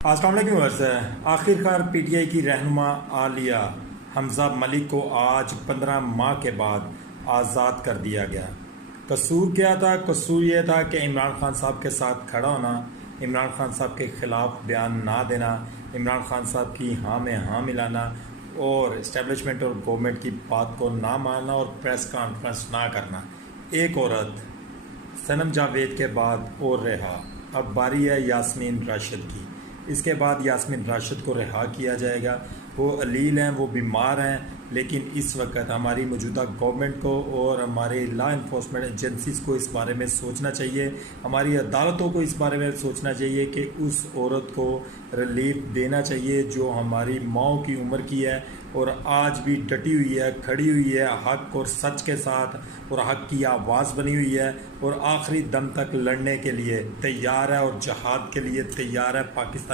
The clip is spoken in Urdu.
السلام علیکم ورز آخر کار پی ٹی آئی کی رہنما عالیہ حمزہ ملک کو آج 15 ماہ کے بعد آزاد کر دیا گیا۔ قصور کیا تھا؟ قصور یہ تھا کہ عمران خان صاحب کے ساتھ کھڑا ہونا، عمران خان صاحب کے خلاف بیان نہ دینا، عمران خان صاحب کی ہاں میں ہاں ملانا اور اسٹیبلشمنٹ اور گورنمنٹ کی بات کو نہ ماننا اور پریس کانفرنس نہ کرنا۔ ایک عورت صنم جاوید کے بعد اور رہا، اب باری ہے یاسمین راشد کی۔ اس کے بعد یاسمین راشد کو رہا کیا جائے گا۔ وہ علیل ہیں، وہ بیمار ہیں، لیکن اس وقت ہماری موجودہ گورنمنٹ کو اور ہمارے لا انفورسمنٹ ایجنسیز کو اس بارے میں سوچنا چاہیے، ہماری عدالتوں کو اس بارے میں سوچنا چاہیے کہ اس عورت کو ریلیف دینا چاہیے جو ہماری ماؤں کی عمر کی ہے اور آج بھی ڈٹی ہوئی ہے، کھڑی ہوئی ہے حق اور سچ کے ساتھ، اور حق کی آواز بنی ہوئی ہے اور آخری دم تک لڑنے کے لیے تیار ہے اور جہاد کے لیے تیار ہے۔ پاکستان